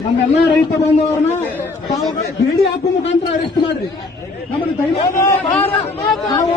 ನಮ್ಮೆಲ್ಲಾ ರೈತ ಬಂಧುವರನ್ನ ತಾವು ಬೇಡಿ ಹಾಕುವ ಮುಖಾಂತರ ಅರೆಸ್ಟ್ ಮಾಡ್ರಿ. ನಮ್ಮನ್ನು ದಯಮಾಡಿ ನಾವು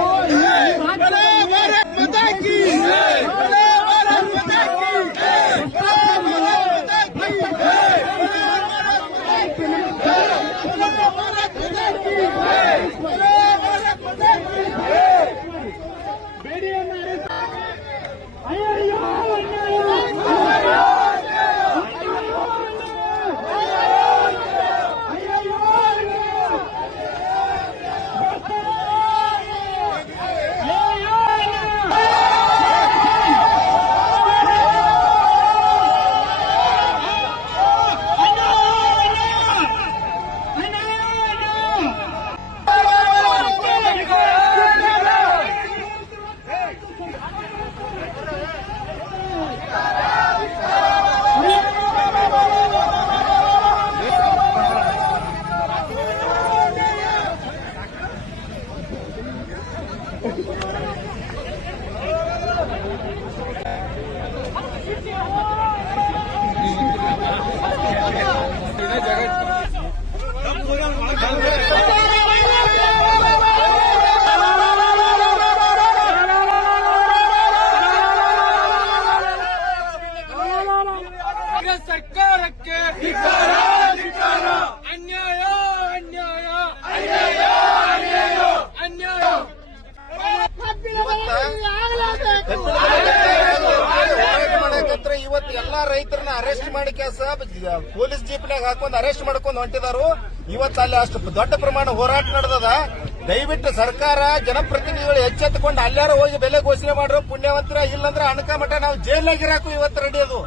ಸರ್ಕಾರಕ್ಕೆ ಅನ್ಯಾಯ ಅನ್ಯಾಯ ಅನ್ಯಾಯ ಇವತ್ತು ಎಲ್ಲಾ ರೈತರನ್ನ ಅರೆಸ್ಟ್ ಮಾಡಿ ಪೊಲೀಸ್ ಜೀಪ್ನಾಗ ಹಾಕೊಂಡ್ ಅರೆಸ್ಟ್ ಮಾಡ್ಕೊಂಡ್ ಹೊಂಟಿದಾರು. ಇವತ್ತು ಅಲ್ಲಿ ಅಷ್ಟು ದೊಡ್ಡ ಪ್ರಮಾಣ ಹೋರಾಟ ನಡೆದದ. ದಯವಿಟ್ಟು ಸರ್ಕಾರ ಜನಪ್ರತಿನಿಧಿಗಳು ಎಚ್ಚೆತ್ತುಕೊಂಡು ಅಲ್ಲಾರು ಹೋಗಿ ಬೆಲೆ ಘೋಷಣೆ ಮಾಡ್ರು. ಪುಣ್ಯವಂತರ ಇಲ್ಲಂದ್ರೆ ಅಣಕ ಮಠ ನಾವು ಜೈಲಾಗಿರಾಕು ಇವತ್ತು ರೆಡಿ ಅದು.